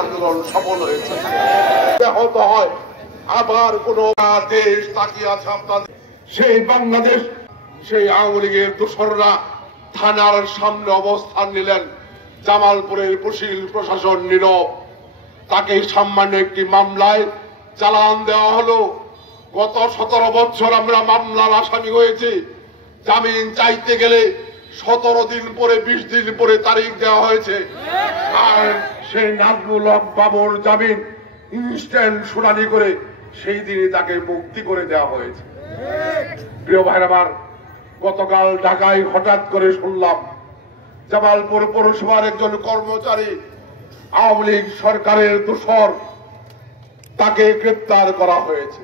আন্দোলন সফল হয়েছে। ব্যাহত হয় আবার কোন দেশ তাকিয়ে আছে আপনাদের সেই বাংলাদেশ, সেই আওয়ামী লীগের দোসররা থানার সামনে অবস্থান নিলেন। জামালপুরের প্রশাসন নীরব। তাকে সামান্য একটি মামলায় চালান দেওয়া হলো। গত 17 বছর আমরা মামলার আসামি হয়েছি। জামিন চাইতে গেলে 17 দিন পরে 20 দিন পরে তারিখ দেওয়া হয়েছে। আর সেই নাজমুল হক বাবুর জামিন ইনস্ট্যান্ট শুনানি করে সেই দিনই তাকে মুক্তি করে দেওয়া হয়েছে। প্রিয় ভাইরা আমার, গতকাল ঢাকায় হঠাৎ করে শুনলাম জামালপুর পৌরসভার একজন কর্মচারী আওয়ামী লীগ সরকারের দোসর, তাকে গ্রেপ্তার করা হয়েছে।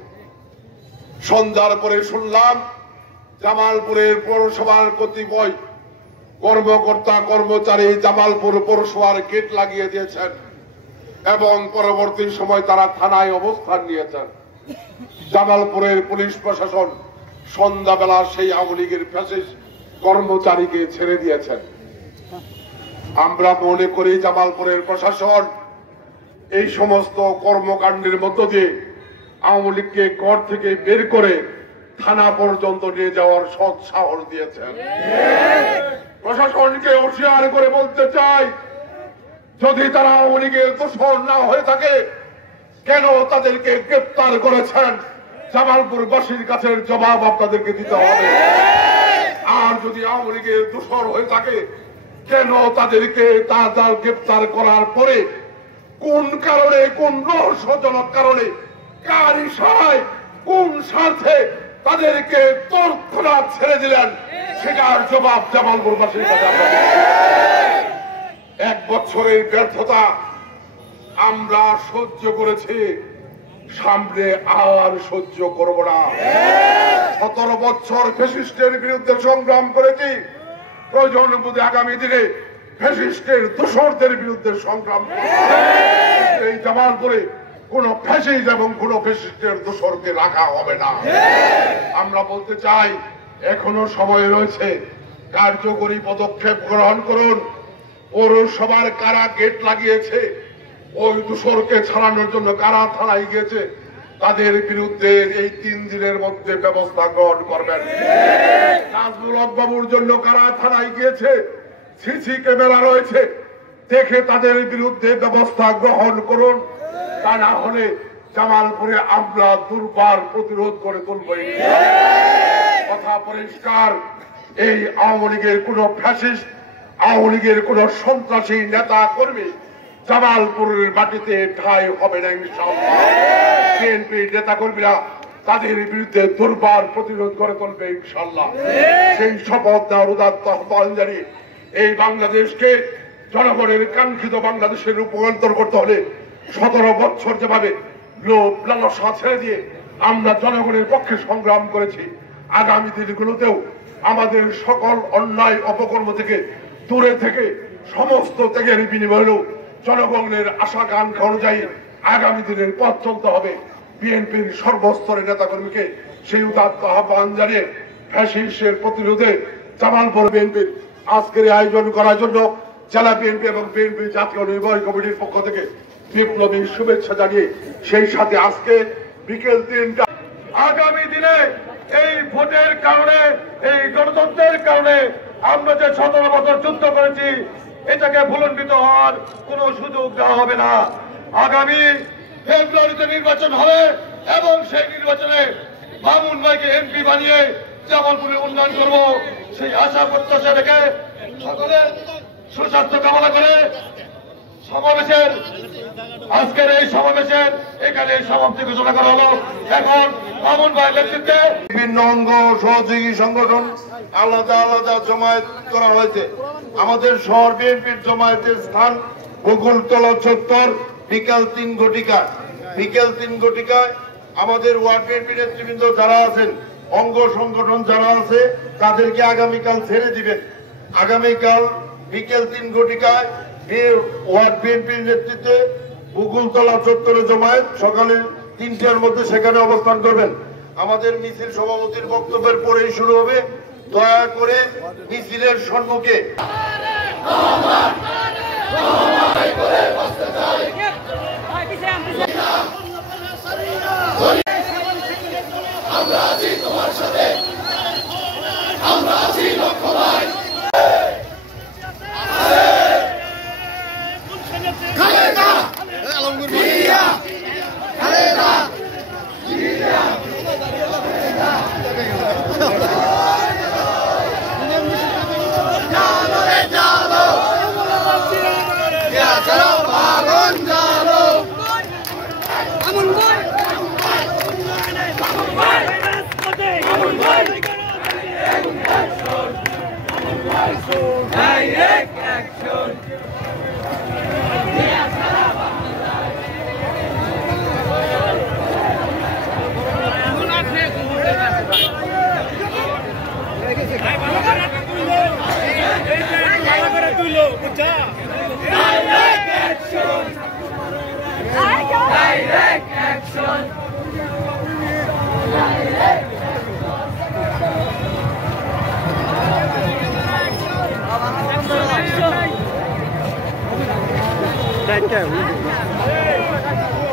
সন্ধ্যার পরে শুনলাম জামালপুরের পৌরসভার কতিপয় কর্মকর্তা কর্মচারী জামালপুর পৌরসভার গেট লাগিয়ে দিয়েছেন এবং পরবর্তী সময় তারা থানায় অবস্থান নিয়েছেন। জামালপুরের পুলিশ প্রশাসন সন্ধ্যাবেলা সেই আওয়ামী লীগের ফ্যাসিস্ট কর্মচারীকে ছেড়ে দিয়েছেন। আমরা মনে করি জামালপুরের প্রশাসন এই সমস্ত কর্মকাণ্ডের মধ্য দিয়ে আওয়ামী লীগকে ঘর থেকে বের করে থানা পর্যন্ত নিয়ে যাওয়ার সৎ সাহস দিয়েছেন। প্রশাসনকে হুঁশিয়ার করে বলতে চাই, যদি তারা আওয়ামী লীগের দোষর না হয়ে থাকে, কেন তাদেরকে গ্রেপ্তার করেছেন? জামালপুরবাসীর কাছে জবাব আপনাদেরকে দিতে হবে। আর যদি আওয়ামী লীগের দোষর হয়ে থাকে, কেন তাদেরকে তার গ্রেপ্তার করার পরে কোন কারণে, কোন রহস্যজনক কারণে, কার ইশারায়, কোন স্বার্থে তাদেরকে তৎক্ষণাৎ ছেড়ে দিলেন, সেটার জবাব জামালপুরবাসীর কাছে। 1 বছরের ব্যর্থতা আমরা সহ্য করেছি, সামনে আর সহ্য করব না। 17 বছর ফ্যাসিস্টের বিরুদ্ধে সংগ্রাম করেছি, প্রয়োজন বোধে আগামী দিনে ফ্যাসিস্টের দোসরদের বিরুদ্ধে সংগ্রাম করব। এই জামালপুরে কোন ফ্যাসিস্ট এবং কোন ফ্যাসিস্টের দোসরকে রাখা হবে না। আমরা বলতে চাই, এখনো সময় রয়েছে, কার্যকরী পদক্ষেপ গ্রহণ করুন। পৌরসভার কারা গেট লাগিয়েছে, ওই দোসরকে ছাড়ানোর জন্য কারা থানায় গিয়েছে, তাদের বিরুদ্ধে এই 3 দিনের মধ্যে ব্যবস্থা গ্রহণ করবেন। নাজমুল হক বাবুর জন্য কারা থানায় গিয়েছে, সিসি ক্যামেরা রয়েছে, দেখে তাদের বিরুদ্ধে ব্যবস্থা গ্রহণ করুন। তা না হলে জামালপুরে আমরা দুর্বার প্রতিরোধ করে তুলব। কথা পরিষ্কার, এই আওয়ামী লীগের কোন ফ্যাসিস্ট, আওয়ামী লীগের কোন সন্ত্রাসী নেতা কর্মী জামালপুরের মাটিতে ঠাঁই হবে না ইনশাআল্লাহ। বিএনপির নেতা কর্মীরা তাদের বিরুদ্ধে দুর্বার প্রতিরোধ করে তুলবে ইনশাআল্লাহ। সেই শপথ নেওয়ার উদাত্ত আহ্বান জানিয়ে এই বাংলাদেশকে জনগণের কাঙ্ক্ষিত বাংলাদেশে রূপান্তর করতে হলে 17 বছর যেভাবে লোভ লালসা ছেড়ে দিয়ে আমরা জনগণের পক্ষে সংগ্রাম করেছি, আগামী দিনগুলোতেও আমাদের সকল অন্যায় অপকর্ম থেকে দূরে থেকে সমস্ত ত্যাগের বিনিময়ে জনগণের আশা আকাঙ্ক্ষা অনুযায়ী আগামী দিনের পথ চলতে হবে। বিএনপির সর্বস্তরের নেতাকর্মীকে সেই উদাত্ত আহ্বান জানিয়ে ফ্যাসিস্টের প্রতিরোধে জামালপুর বিএনপির আজকের আয়োজন করার জন্য জেলা বিএনপি এবং বিএনপি জাতীয় নির্বাহী কমিটির পক্ষ থেকে বিপ্লবী শুভেচ্ছা জানিয়ে সেই সাথে আজকে বিকেল 3টা আগামী দিনে এই ভোটের কারণে, এই গণতন্ত্রের কারণে আমরা যে 17 বছর যুদ্ধ করেছি, এটাকে ভুলণ্ডিত হওয়ার কোন সুযোগ দেওয়া হবে না। আগামী ফেব্রুয়ারিতে নির্বাচন হবে এবং সেই নির্বাচনে মামুন ভাইকে এমপি বানিয়ে জামালপুরে উন্নয়ন করব, সেই আশা প্রত্যাশা রেখে সকলের সুস্বাস্থ্য কামনা করে সমাবেশের আজকের এই সমাবেশের এখানে সমাপ্তি ঘোষণা করা হলো। এখন মামুন ভাই নেতৃত্বে বিভিন্ন অঙ্গ সহযোগী সংগঠন আলাদা আলাদা জমায়েত করা হয়েছে। আমাদের শহর বিএনপির জমায়েতের স্থান বকুলতলা চত্বর, বিকাল 3 ঘটিকা। বিকেল 3 ঘটিকায় আমাদের ওয়ার্ড বিএনপি নেতৃবৃন্দ যারা আছেন, অঙ্গ সংগঠন যারা আছে, তাদেরকে আগামীকাল ছেড়ে দিবেন। আগামীকাল বিকেল 3 ঘটিকায় ওয়ার্ড বিএনপির নেতৃত্বে বকুলতলা চত্বরে জমায়েত, সকালে 3টার মধ্যে সেখানে অবস্থান করবেন। আমাদের মিছিল সভাপতির বক্তব্যের পরেই শুরু হবে। দয়া করে মিছিলের সম্মুখে Direct action. Direct action.